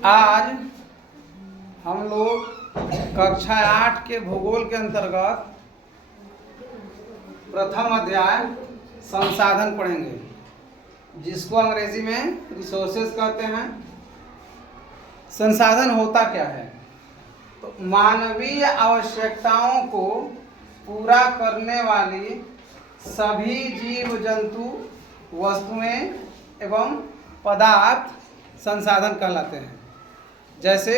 आज हम लोग कक्षा 8 के भूगोल के अंतर्गत प्रथम अध्याय संसाधन पढ़ेंगे, जिसको अंग्रेजी में रिसोर्सेज कहते हैं। संसाधन होता क्या है? तो मानवीय आवश्यकताओं को पूरा करने वाली सभी जीव जंतु, वस्तुएं एवं पदार्थ संसाधन कहलाते हैं। जैसे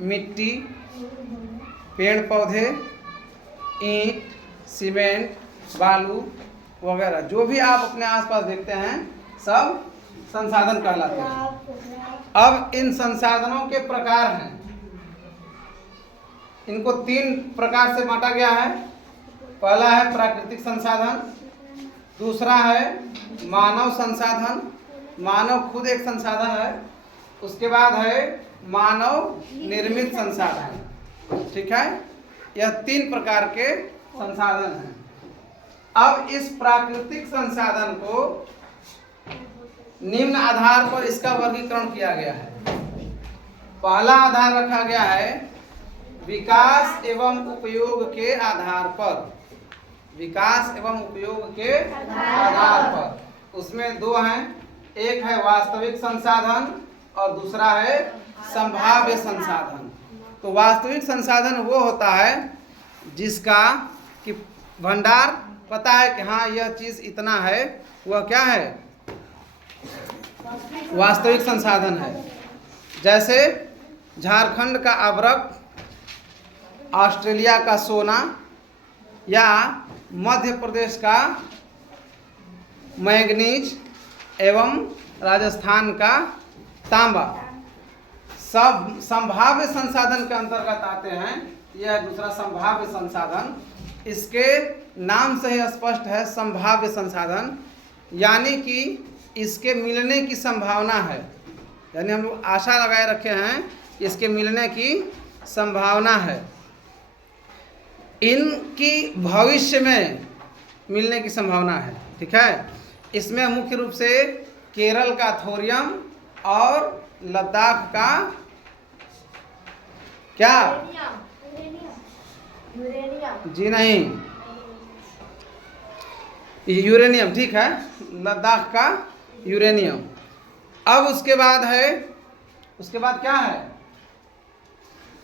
मिट्टी, पेड़ पौधे, ईंट, सीमेंट, बालू वगैरह जो भी आप अपने आसपास देखते हैं सब संसाधन कहलाते हैं। अब इन संसाधनों के प्रकार हैं। इनको 3 प्रकार से बांटा गया है। पहला है प्राकृतिक संसाधन, दूसरा है मानव संसाधन, मानव खुद एक संसाधन है, उसके बाद है मानव निर्मित संसाधन। ठीक है, यह 3 प्रकार के संसाधन हैं। अब इस प्राकृतिक संसाधन को निम्न आधार पर इसका वर्गीकरण किया गया है। पहला आधार रखा गया है विकास एवं उपयोग के आधार पर। विकास एवं उपयोग के आधार पर उसमें 2 हैं, एक है वास्तविक संसाधन और दूसरा है संभाव्य संसाधन। तो वास्तविक संसाधन वो होता है जिसका कि भंडार पता है कि हाँ यह चीज़ इतना है, वह क्या है? वास्तविक संसाधन है। जैसे झारखंड का अभ्रक, ऑस्ट्रेलिया का सोना या मध्य प्रदेश का मैंगनीज एवं राजस्थान का तांबा सब संभाव्य संसाधन के अंतर्गत आते हैं। यह दूसरा संभाव्य संसाधन, इसके नाम से ही स्पष्ट है संभाव्य संसाधन, यानी कि इसके मिलने की संभावना है। यानी हम लोग आशा लगाए रखे हैं कि इसके मिलने की संभावना है, इनकी भविष्य में मिलने की संभावना है। ठीक है, इसमें मुख्य रूप से केरल का थोरियम और लद्दाख का क्या? जी नहीं, यूरेनियम। ठीक है, लद्दाख का यूरेनियम। अब उसके बाद क्या है?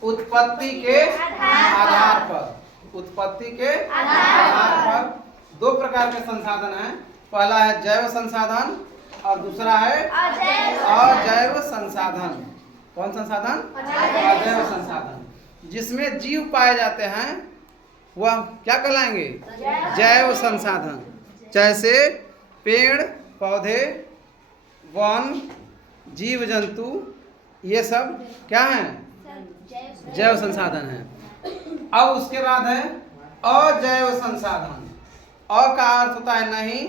उत्पत्ति के आधार पर। उत्पत्ति के आधार पर 2 प्रकार के संसाधन हैं। पहला है जैव संसाधन और दूसरा है अजैव संसाधन। कौन संसाधन? अजैव संसाधन। जिसमें जीव पाए जाते हैं वह क्या कहलाएंगे? जैव संसाधन। जैसे पेड़ पौधे, वन, जीव जंतु, ये सब क्या हैं? जैव संसाधन हैं। अब उसके बाद है अजैव संसाधन। अ का अर्थ होता है नहीं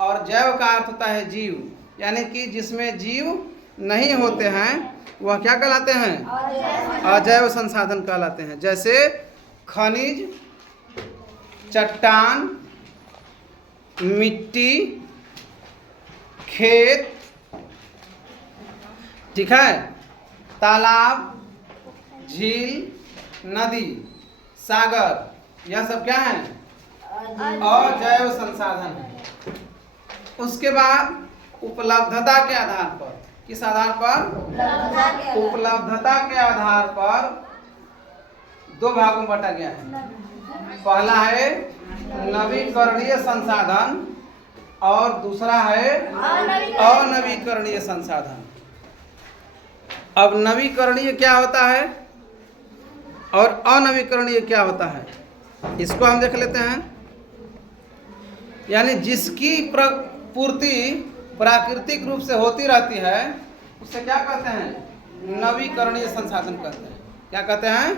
और जैव का अर्थ होता है जीव, यानी कि जिसमें जीव नहीं होते हैं वह क्या कहलाते हैं? अजैव संसाधन कहलाते हैं। जैसे खनिज, चट्टान, मिट्टी, खेत, ठीक है, तालाब, झील, नदी, सागर, यह सब क्या है? अजैव संसाधन है। उसके बाद उपलब्धता के आधार पर, किस आधार पर? उपलब्धता के आधार पर 2 भागों में बांटा गया है। पहला है नवीकरणीय संसाधन और दूसरा है अनवीकरणीय संसाधन। अब नवीकरणीय क्या होता है और अनवीकरणीय क्या होता है, इसको हम देख लेते हैं। यानी जिसकी पूर्ति प्राकृतिक रूप से होती रहती है उसे क्या कहते हैं? नवीकरणीय संसाधन कहते हैं। क्या कहते हैं?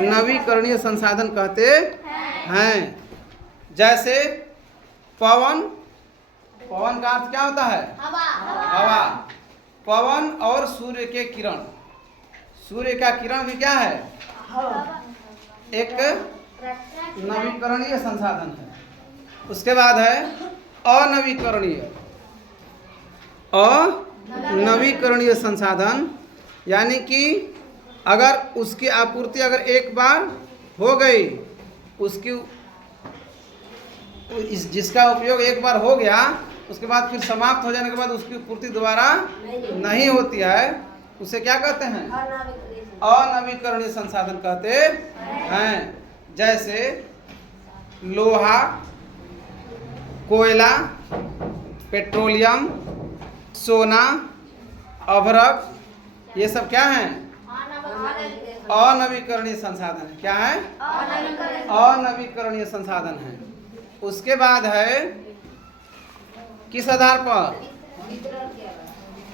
नवीकरणीय संसाधन कहते हैं। जैसे पवन, पवन का अर्थ क्या होता है? हवा। पवन और सूर्य के किरण, सूर्य का किरण भी क्या है? एक नवीकरणीय संसाधन है। उसके बाद है अनवीकरणीय। अनवीकरणीय संसाधन यानी कि अगर उसकी आपूर्ति अगर एक बार हो गई, उसकी जिसका उपयोग एक बार हो गया, उसके बाद फिर समाप्त हो जाने के बाद उसकी पूर्ति दोबारा नहीं होती है, उसे क्या कहते हैं? अनवीकरणीय संसाधन कहते हैं। जैसे लोहा, कोयला, पेट्रोलियम, सोना, अभ्रक, ये सब क्या हैं? अनवीकरणीय संसाधन है। क्या है? अनवीकरणीय संसाधन है। उसके बाद है किस आधार पर?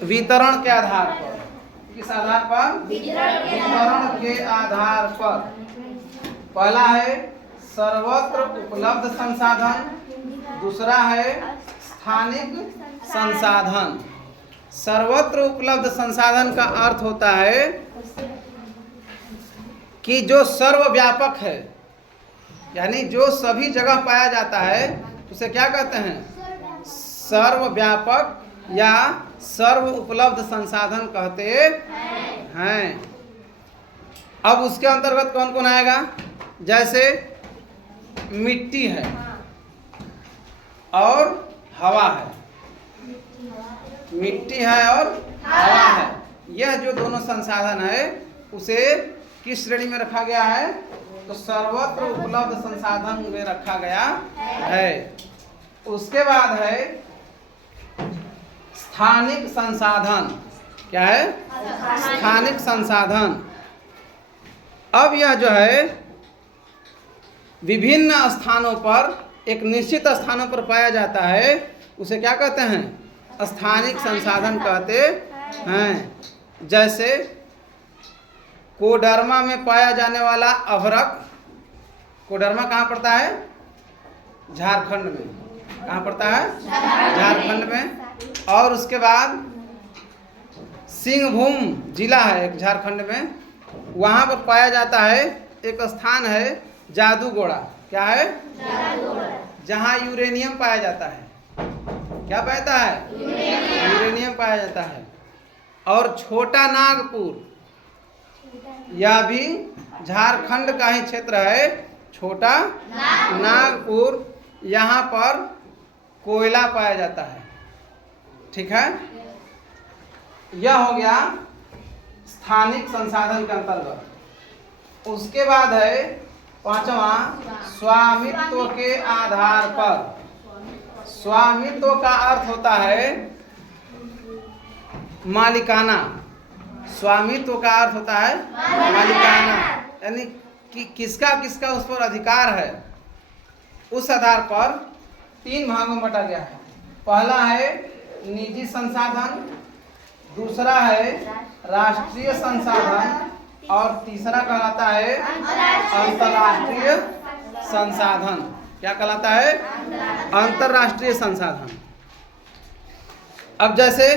वितरण के आधार पर। किस आधार पर? वितरण के आधार पर। पहला है सर्वत्र उपलब्ध संसाधन, दूसरा है स्थानिक संसाधन। सर्वत्र उपलब्ध संसाधन का अर्थ होता है कि जो सर्वव्यापक है, यानी जो सभी जगह पाया जाता है, उसे क्या कहते हैं? सर्वव्यापक या सर्व उपलब्ध संसाधन कहते हैं। अब उसके अंतर्गत कौन कौन आएगा? जैसे मिट्टी है और हवा है। मिट्टी है और हवा है, यह जो दोनों संसाधन है उसे किस श्रेणी में रखा गया है? तो सर्वत्र उपलब्ध संसाधन में रखा गया है। उसके बाद है स्थानिक संसाधन। क्या है? स्थानिक संसाधन। अब यह जो है विभिन्न स्थानों पर, एक निश्चित स्थानों पर पाया जाता है, उसे क्या कहते हैं? स्थानिक संसाधन कहते हैं। जैसे कोडरमा में पाया जाने वाला अभ्रक। कोडरमा कहाँ पड़ता है? झारखंड में। कहाँ पड़ता है? झारखंड में। और उसके बाद सिंहभूम जिला है एक झारखंड में, वहाँ पर पाया जाता है एक स्थान है जादूगोड़ा। क्या है? जहाँ यूरेनियम पाया जाता है। क्या पाया है? यूरेनियम पाया जाता है। और छोटा नागपुर, यह भी झारखंड का ही क्षेत्र है। छोटा नागपुर, यहाँ पर कोयला पाया जाता है। ठीक है, यह हो गया स्थानिक संसाधन के अंतर्गत। उसके बाद है पांचवा स्वामित्व के आधार पर। स्वामित्व का अर्थ होता है मालिकाना। स्वामित्व का अर्थ होता है मालिकाना, यानी कि किसका किसका उस पर अधिकार है। उस आधार पर तीन भागों में बटा गया है। पहला है निजी संसाधन, दूसरा है राष्ट्रीय संसाधन, और तीसरा कहलाता है अंतर्राष्ट्रीय संसाधन। क्या कहलाता है? अंतर्राष्ट्रीय संसाधन। अब जैसे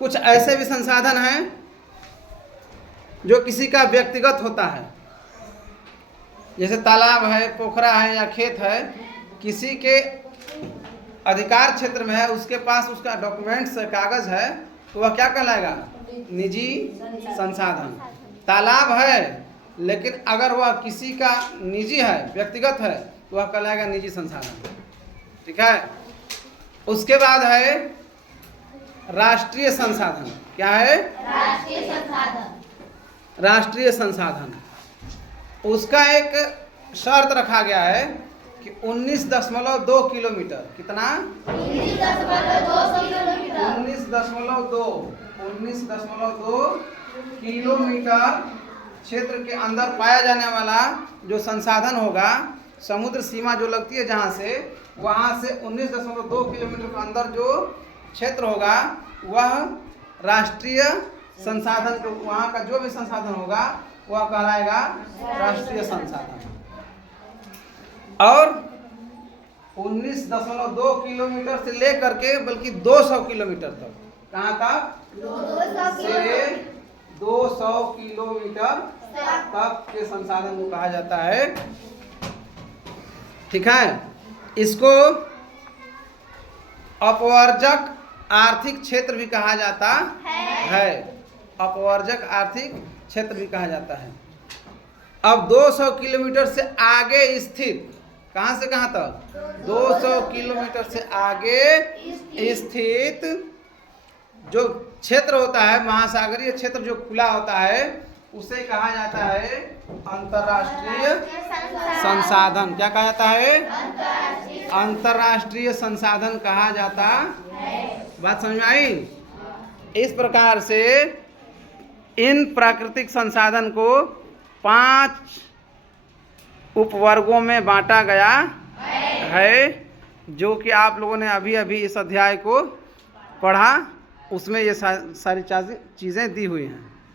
कुछ ऐसे भी संसाधन हैं जो किसी का व्यक्तिगत होता है, जैसे तालाब है, पोखरा है या खेत है, किसी के अधिकार क्षेत्र में है, उसके पास उसका डॉक्यूमेंट्स कागज है, तो वह क्या कहलाएगा? निजी संसाधन। तालाब है लेकिन अगर वह किसी का निजी है, व्यक्तिगत है, तो वह कहलाएगा निजी संसाधन। ठीक है। उसके बाद है राष्ट्रीय संसाधन। क्या है? राष्ट्रीय संसाधन। राष्ट्रीय संसाधन, उसका एक शर्त रखा गया है कि 19.2 किलोमीटर। कितना? 19.2 किलोमीटर क्षेत्र के अंदर पाया जाने वाला जो संसाधन होगा, समुद्र सीमा जो लगती है जहाँ से, वहाँ से 19.2 किलोमीटर के अंदर जो क्षेत्र होगा वह राष्ट्रीय संसाधन, को वहाँ का जो भी संसाधन होगा वह कहलाएगा राष्ट्रीय संसाधन। और 19.2 किलोमीटर से लेकर के बल्कि 200 किलोमीटर तक, कहाँ तक? 200 किलोमीटर तक के संसाधन को कहा जाता है। ठीक है। इसको अपवर्जक आर्थिक क्षेत्र भी कहा जाता है। अपवर्जक आर्थिक क्षेत्र भी कहा जाता है। अब 200 किलोमीटर से आगे स्थित, कहाँ से कहाँ तक? 200 किलोमीटर से आगे स्थित जो क्षेत्र होता है, महासागरीय क्षेत्र जो खुला होता है, उसे कहा जाता है अंतर्राष्ट्रीय संसाधन। क्या कहा जाता है? अंतर्राष्ट्रीय संसाधन कहा जाता है। बात समझ में आई? इस प्रकार से इन प्राकृतिक संसाधन को 5 उपवर्गों में बांटा गया है, जो कि आप लोगों ने अभी अभी इस अध्याय को पढ़ा, उसमें ये सारी चीज़ें दी हुई हैं।